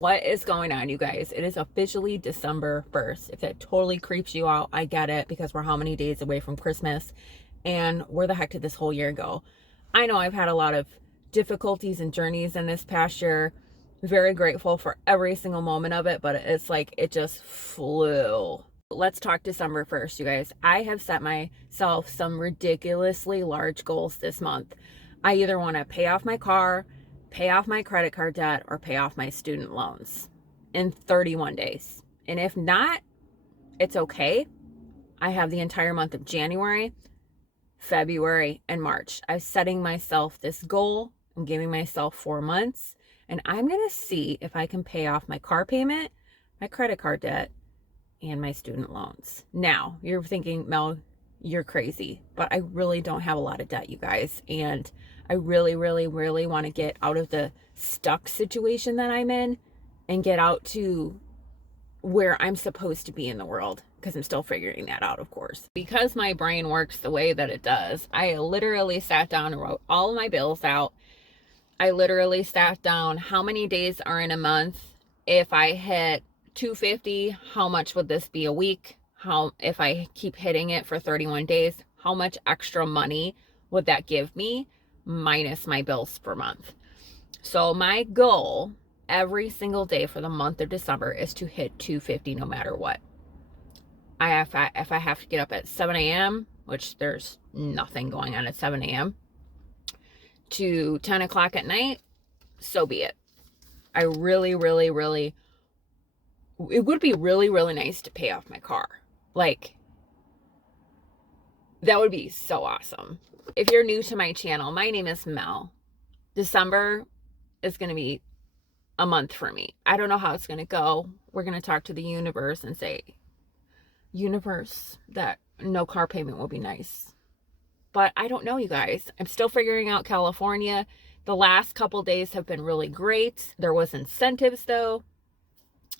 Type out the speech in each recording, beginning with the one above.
What is going on, you guys? It is officially December 1st. If that totally creeps you out, I get it, because we're how many days away from Christmas, and where the heck did this whole year go? I know I've had a lot of difficulties and journeys in this past year. Very grateful for every single moment of it, but it's like it just flew. Let's talk December 1st, you guys. I have set myself some ridiculously large goals this month. I either want to pay off my car, pay off my credit card debt, or pay off my student loans in 31 days. And if not, it's okay. I have the entire month of January, February, and March. I'm setting myself this goal. I'm giving myself 4 months, and I'm going to see if I can pay off my car payment, my credit card debt, and my student loans. Now, you're thinking, Mel, you're crazy, but I really don't have a lot of debt, you guys. And I really, really, really want to get out of the stuck situation that I'm in and get out to where I'm supposed to be in the world, because I'm still figuring that out, of course. Because my brain works the way that it does, I literally sat down and wrote all of my bills out. I literally sat down how many days are in a month. If I hit 250, how much would this be a week? If I keep hitting it for 31 days, how much extra money would that give me minus my bills per month? So my goal every single day for the month of December is to hit 250 no matter what. If I have to get up at 7 a.m., which there's nothing going on at 7 a.m., to 10 o'clock at night, so be it. I really, really, really, it would be really, really nice to pay off my car. Like, that would be so awesome. If you're new to my channel, my name is Mel. December is going to be a month for me. I don't know how it's going to go. We're going to talk to the universe and say, universe, that no car payment will be nice. But I don't know, you guys. I'm still figuring out California. The last couple days have been really great. There was incentives though.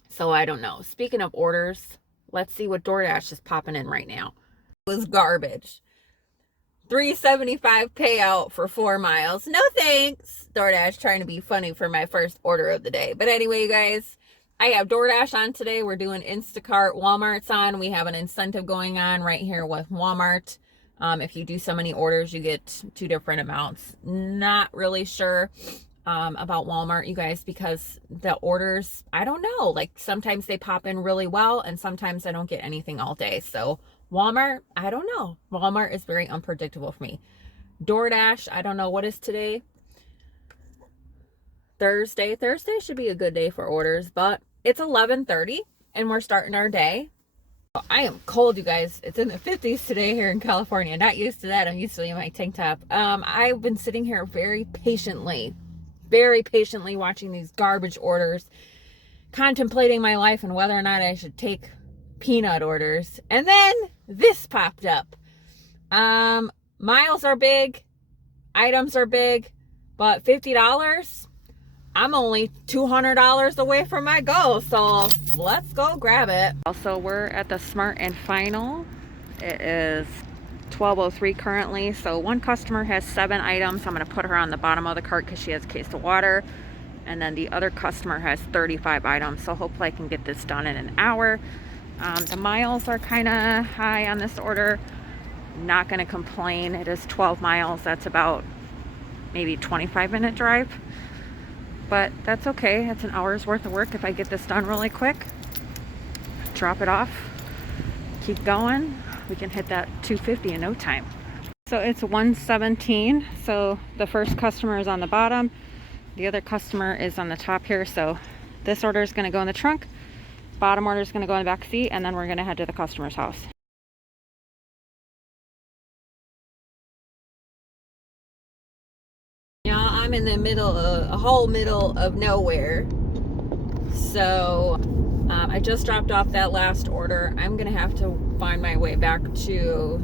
So I don't know. Speaking of orders, let's see what DoorDash is popping in right now. It was garbage. $3.75 payout for 4 miles. No thanks. DoorDash trying to be funny for my first order of the day. But anyway, you guys, I have DoorDash on today. We're doing Instacart. Walmart's on. We have an incentive going on right here with Walmart. If you do so many orders, you get 2 different amounts. Not really sure about Walmart, you guys, because the orders, I don't know, like sometimes they pop in really well and sometimes I don't get anything all day. So Walmart, I don't know. Walmart is very unpredictable for me. DoorDash, I don't know what is today. Thursday should be a good day for orders, but it's 11:30 and we're starting our day. I am cold, you guys. It's in the 50s today here in California. Not used to that. I'm used to in my tank top. I've been sitting here very patiently watching these garbage orders, contemplating my life and whether or not I should take peanut orders. And then this popped up. Miles are big, items are big, but $50, I'm only $200 away from my goal, so let's go grab it. Also, we're at the Smart and Final. It is 12:03 currently, so one customer has 7 items. I'm going to put her on the bottom of the cart because she has a case of water, and then the other customer has 35 items, so hopefully I can get this done in an hour. The miles are kind of high on this order. Not going to complain. It is 12 miles. That's about maybe 25-minute drive. But that's okay. It's an hour's worth of work if I get this done really quick. Drop it off. Keep going. We can hit that 250 in no time. So it's 1:17. So the first customer is on the bottom. The other customer is on the top here. So this order is going to go in the trunk. Bottom order is going to go in the back seat. And then we're going to head to the customer's house. I'm in the middle of a whole middle of nowhere, so I just dropped off that last order. I'm gonna have to find my way back to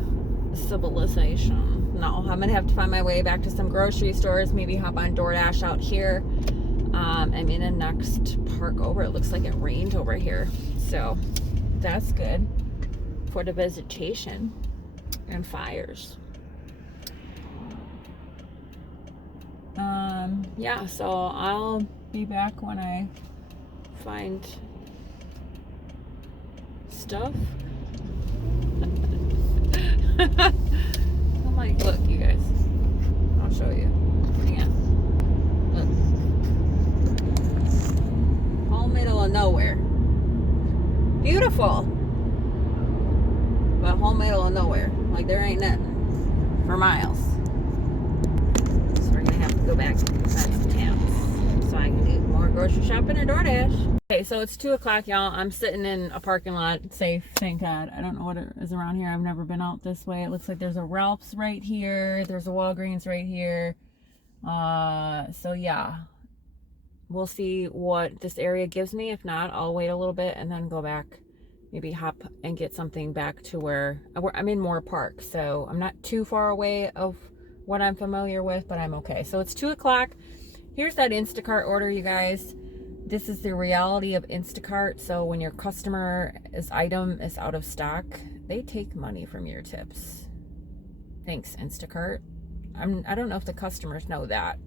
civilization. No, I'm gonna have to find my way back to some grocery stores, maybe hop on DoorDash out here. I'm in the next park over. It looks like it rained over here, so that's good for the vegetation and fires. Yeah, so I'll be back when I find stuff. I'm like, look, you guys. I'll show you. Hang on. Look. Whole middle of nowhere. Beautiful. But whole middle of nowhere. Like there ain't nothing for miles. So we're gonna have to go back to town so I can do more grocery shopping or DoorDash. Okay, so it's 2 o'clock, y'all. I'm sitting in a parking lot, safe, thank God. I don't know what is around here. I've never been out this way. It looks like there's a Ralph's right here. There's a Walgreens right here. So yeah, we'll see what this area gives me. If not, I'll wait a little bit and then go back, maybe hop and get something back to where I'm in Moore Park. So I'm not too far away of what I'm familiar with, but I'm okay. So it's 2 o'clock. Here's that Instacart order, you guys. This is the reality of Instacart. So when your customer's item is out of stock, they take money from your tips. Thanks, Instacart. I don't know if the customers know that.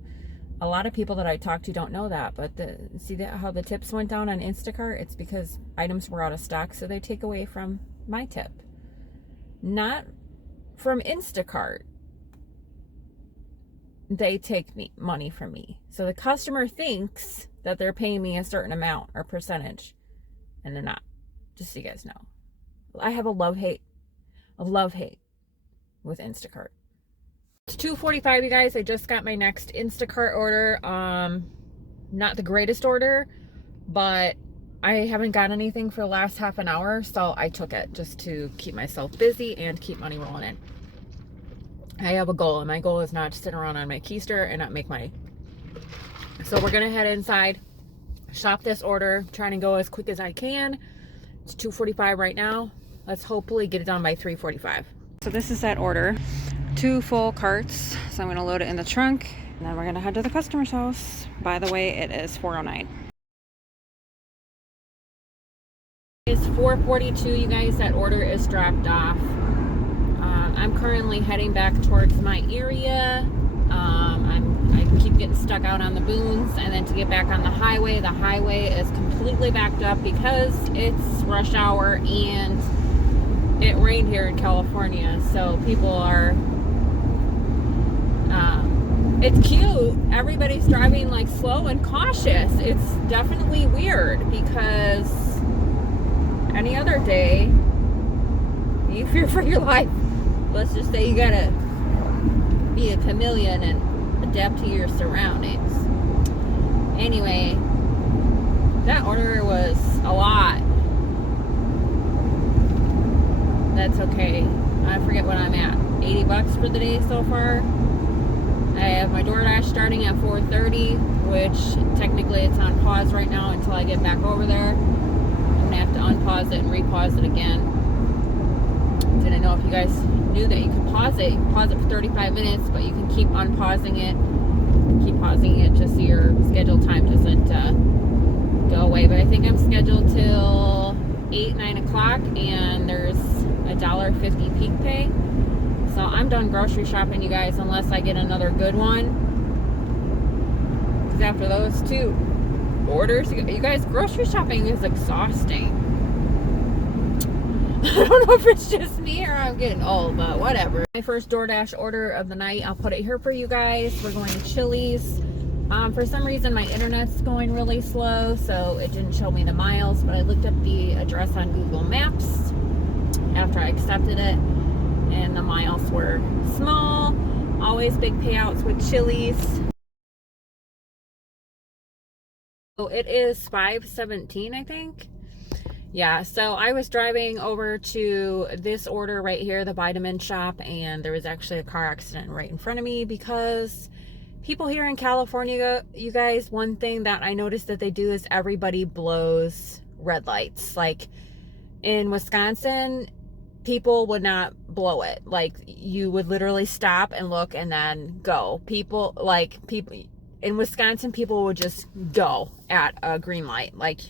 A lot of people that I talk to don't know that, but see how the tips went down on Instacart? It's because items were out of stock, so they take away from my tip. Not from Instacart. They take money from me. So the customer thinks that they're paying me a certain amount or percentage, and they're not. Just so you guys know. I have a love-hate with Instacart. It's 2:45, you guys. I just got my next Instacart order. Not the greatest order, but I haven't got anything for the last half an hour, so I took it just to keep myself busy and keep money rolling in. I have a goal, and my goal is not to sit around on my keister and not make money. So we're gonna head inside, shop this order, trying to go as quick as I can. It's 2:45 right now. Let's hopefully get it done by 3:45. So this is that order. 2 full carts. So I'm gonna load it in the trunk, and then we're gonna head to the customer's house. By the way, it is 4:09. It's 4:42, you guys. That order is dropped off. I'm currently heading back towards my area. I keep getting stuck out on the boons, and then to get back on the highway is completely backed up because it's rush hour and it rained here in California. So people are, it's cute. Everybody's driving like slow and cautious. It's definitely weird because any other day you fear for your life. Let's just say you gotta be a chameleon and adapt to your surroundings. Anyway, that order was a lot. That's okay. I forget what I'm at. $80 for the day so far. I have my DoorDash starting at 4:30, which technically it's on pause right now until I get back over there. I'm gonna have to unpause it and repause it again. Didn't know if you guys knew that you can pause it. You can pause it for 35 minutes, but you can keep unpausing it. Keep pausing it just so your scheduled time doesn't go away. But I think I'm scheduled till 8, 9 o'clock, and there's $1.50 peak pay. So I'm done grocery shopping, you guys, unless I get another good one. Because after those 2 orders, you guys, grocery shopping is exhausting. I don't know if it's just me or I'm getting old, but whatever. My first DoorDash order of the night. I'll put it here for you guys. We're going to Chili's. For some reason, my internet's going really slow, so it didn't show me the miles, but I looked up the address on Google Maps after I accepted it, and the miles were small. Always big payouts with Chili's. So it is 5:17, I think. Yeah, so I was driving over to this order right here, the vitamin shop, and there was actually a car accident right in front of me because people here in California, you guys, one thing that I noticed that they do is everybody blows red lights. Like in Wisconsin, people would not blow it. Like you would literally stop and look and then go. People in Wisconsin, people would just go at a green light. Like,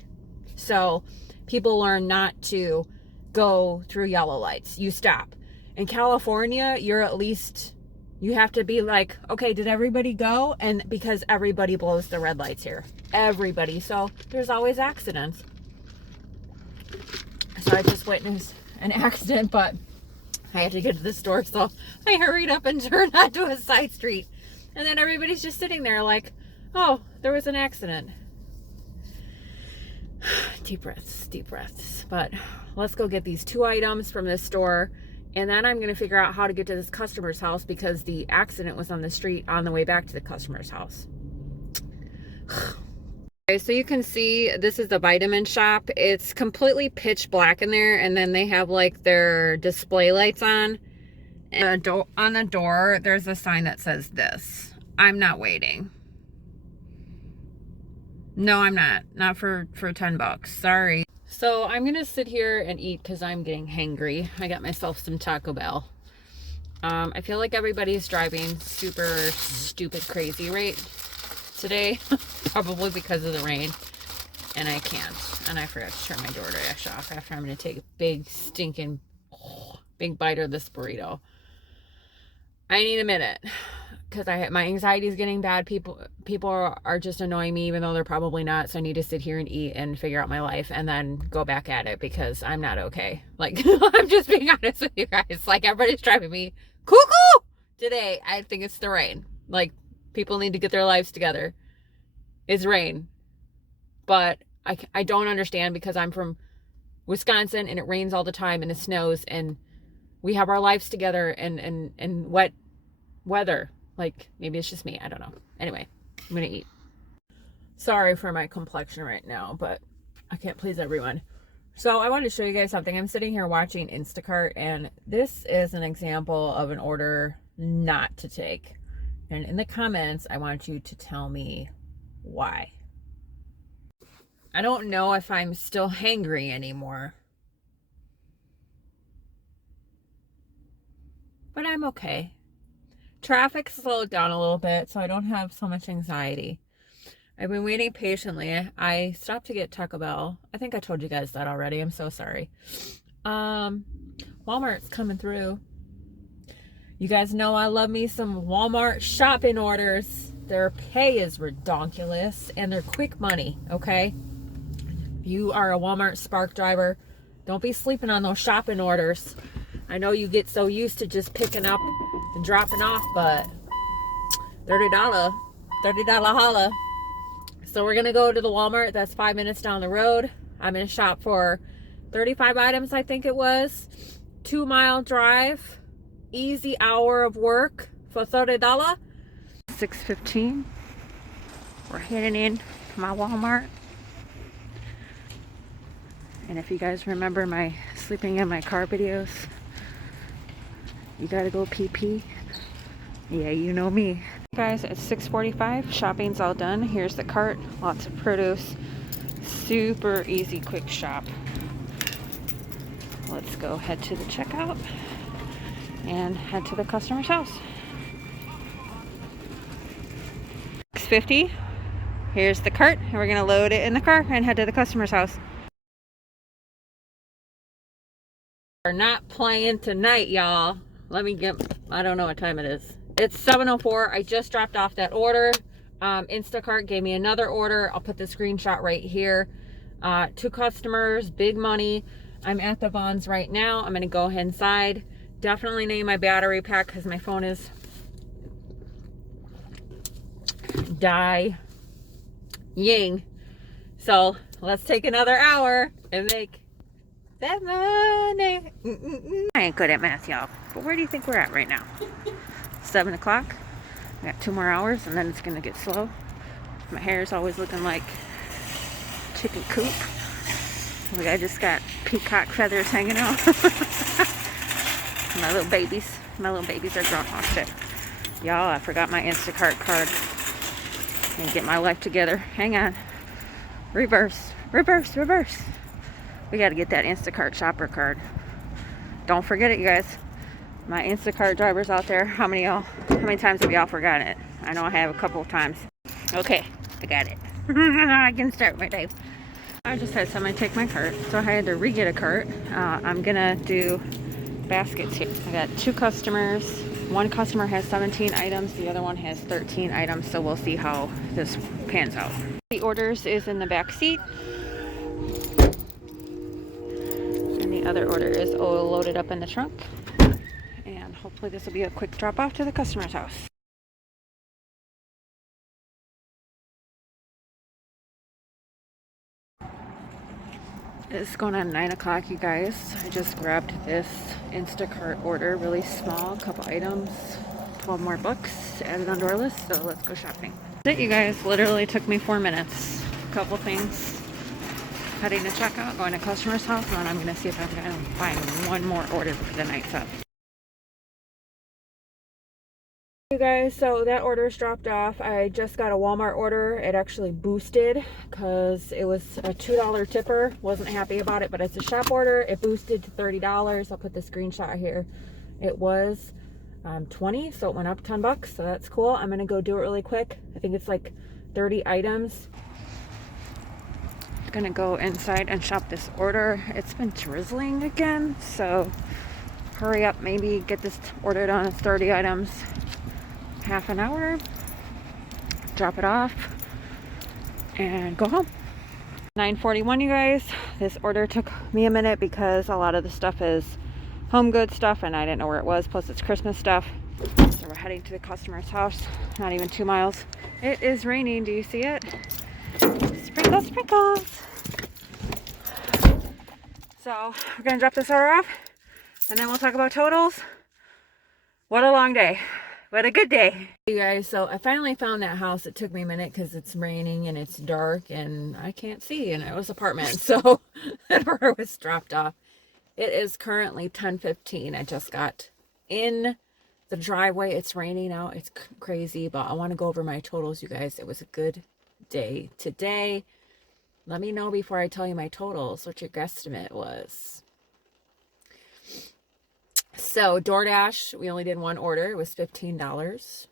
so people learn not to go through yellow lights. You stop. In California, you're at least You have to be like, okay, did everybody go? And because everybody blows the red lights here. Everybody. So there's always accidents. So I just witnessed an accident, but I had to get to the store, so I hurried up and turned onto a side street. And then everybody's just sitting there like, oh, there was an accident. Deep breaths, deep breaths. But let's go get these 2 items from this store. And then I'm going to figure out how to get to this customer's house because the accident was on the street on the way back to the customer's house. Okay, so you can see this is the vitamin shop. It's completely pitch black in there, and then they have like their display lights on. And on the door, there's a sign that says this. I'm not waiting. No, I'm not. Not for $10. Sorry. So I'm going to sit here and eat because I'm getting hangry. I got myself some Taco Bell. I feel like everybody's driving super stupid crazy right today. Probably because of the rain. And I can't. And I forgot to turn my DoorDash off after I'm going to take a big stinking big bite of this burrito. I need a minute. Because my anxiety is getting bad. People are just annoying me, even though they're probably not. So I need to sit here and eat and figure out my life and then go back at it because I'm not okay. Like, I'm just being honest with you guys. Like, everybody's driving me cuckoo today. I think it's the rain. Like, people need to get their lives together. It's rain. But I don't understand because I'm from Wisconsin and it rains all the time and it snows and we have our lives together and wet weather. Like, maybe it's just me. I don't know. Anyway, I'm going to eat. Sorry for my complexion right now, but I can't please everyone. So I wanted to show you guys something. I'm sitting here watching Instacart, and this is an example of an order not to take. And in the comments, I want you to tell me why. I don't know if I'm still hangry anymore. But I'm okay. Traffic slowed down a little bit, so I don't have so much anxiety. I've been waiting patiently. I stopped to get Taco Bell. I think I told you guys that already. I'm so sorry. Walmart's coming through. You guys know I love me some Walmart shopping orders. Their pay is redonkulous, and they're quick money, okay? If you are a Walmart Spark driver, don't be sleeping on those shopping orders. I know you get so used to just picking up and dropping off, but $30 holla. So we're gonna go to the Walmart that's 5 minutes down the road. I'm gonna shop for 35 items, I think it was. 2-mile drive, easy hour of work for $30. 6:15. We're heading in to my Walmart. And if you guys remember my sleeping in my car videos, you gotta go pee. Yeah, you know me. Guys, it's 6:45. Shopping's all done. Here's the cart. Lots of produce. Super easy, quick shop. Let's go head to the checkout and head to the customer's house. 6:50. Here's the cart, and we're gonna load it in the car and head to the customer's house. We're not playing tonight, y'all. I don't know what time it is. It's 7:04. I just dropped off that order. Instacart gave me another order. I'll put the screenshot right here. 2 customers, big money. I'm at the Vons right now. I'm going to go ahead inside. Definitely need my battery pack because my phone is dying. So let's take another hour and make that money. I ain't good at math, y'all. But where do you think we're at right now? 7 o'clock. I got 2 more hours and then it's gonna get slow. My hair is always looking like chicken coop. Like I just got peacock feathers hanging out. My little babies are grown. Oh shit. Y'all, I forgot my Instacart card. And get my life together. Hang on. Reverse. We gotta get that Instacart shopper card. Don't forget it, you guys. My Instacart drivers out there, how many times have y'all forgotten it? I know I have a couple of times. Okay, I got it. I can start my day. I just had somebody take my cart, so I had to re-get a cart. I'm gonna do baskets here. I got 2 customers. One customer has 17 items, the other one has 13 items, so we'll see how this pans out. The orders is in the back seat, and the other order is loaded up in the trunk, and hopefully this will be a quick drop off to the customer's house. It's going on 9 o'clock, you guys. I just grabbed this Instacart order, really small, couple items, 12 more books added onto our list, so let's go shopping. That's it, you guys. Literally took me 4 minutes. A couple things. Heading to checkout, going to customer's house, and then I'm going to see if I can find one more order before the night's up. You guys, so that order's dropped off. I just got a Walmart order. It actually boosted because it was a $2 tipper. Wasn't happy about it, but it's a shop order. It boosted to $30. I'll put the screenshot here. It was 20, so it went up 10 bucks, so that's cool. I'm gonna go do it really quick. I think it's like 30 items. I'm gonna go inside and shop this order. It's been drizzling again, so hurry up, maybe get this order done. It's 30 items. Half an hour, drop it off, and go home. 9:41, you guys. This order took me a minute because a lot of the stuff is home goods stuff, and I didn't know where it was. Plus, it's Christmas stuff. So we're heading to the customer's house. Not even 2 miles. It is raining. Do you see it? Sprinkles, sprinkles. So we're gonna drop this order off, and then we'll talk about totals. What a long day. What a good day. You guys, so I finally found that house. It took me a minute because it's raining and it's dark and I can't see, and it was apartment, so that order was dropped off. It is currently 10:15. I just got in the driveway. It's raining out. It's crazy, but I want to go over my totals, you guys. It was a good day today. Let me know before I tell you my totals what your guesstimate was. So DoorDash, we only did one order. It was $15.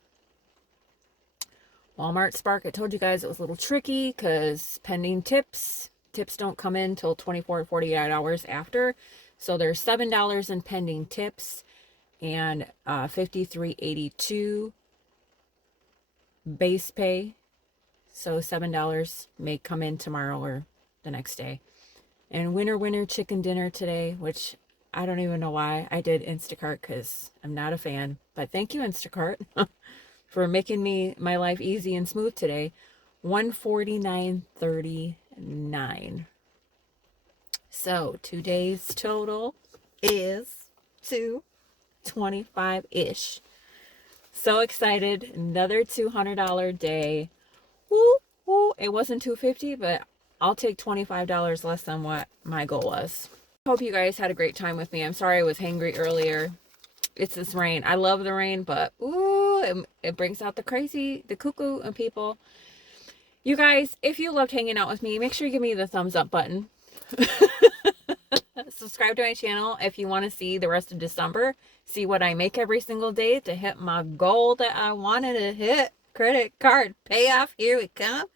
Walmart Spark, I told you guys it was a little tricky because pending tips. Tips don't come in until 24 to 48 hours after. So there's $7 in pending tips and $53.82 base pay. So $7 may come in tomorrow or the next day. And winner chicken dinner today, which I don't even know why I did Instacart because I'm not a fan. But thank you, Instacart, for making my life easy and smooth today. $149.39. So today's total is $225-ish. So excited. Another $200 day. Woo, woo. It wasn't $250, but I'll take $25 less than what my goal was. Hope you guys had a great time with me. I'm sorry I was hangry earlier. It's this rain. I love the rain, but ooh, it brings out the cuckoo in people. You guys, if you loved hanging out with me, make sure you give me the thumbs up button. Subscribe to my channel if you want to see the rest of December. See what I make every single day to hit my goal that I wanted to hit. Credit card payoff, here we come.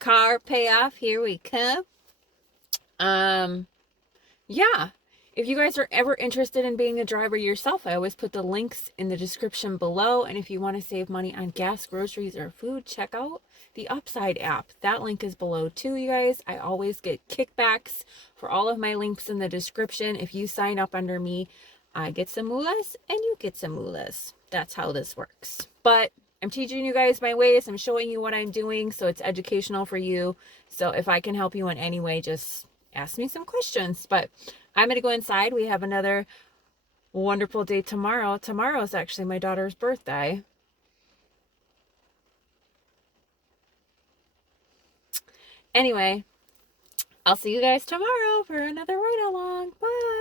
Car payoff, here we come. Yeah, if you guys are ever interested in being a driver yourself, I always put the links in the description below. And if you want to save money on gas, groceries, or food, check out the Upside app. That link is below too, you guys. I always get kickbacks for all of my links in the description. If you sign up under me, I get some mulas and you get some mulas. That's how this works. But I'm teaching you guys my ways. I'm showing you what I'm doing, so it's educational for you. So if I can help you in any way, just ask me some questions. But I'm going to go inside. We have another wonderful day tomorrow. Tomorrow is actually my daughter's birthday. Anyway, I'll see you guys tomorrow for another ride along. Bye.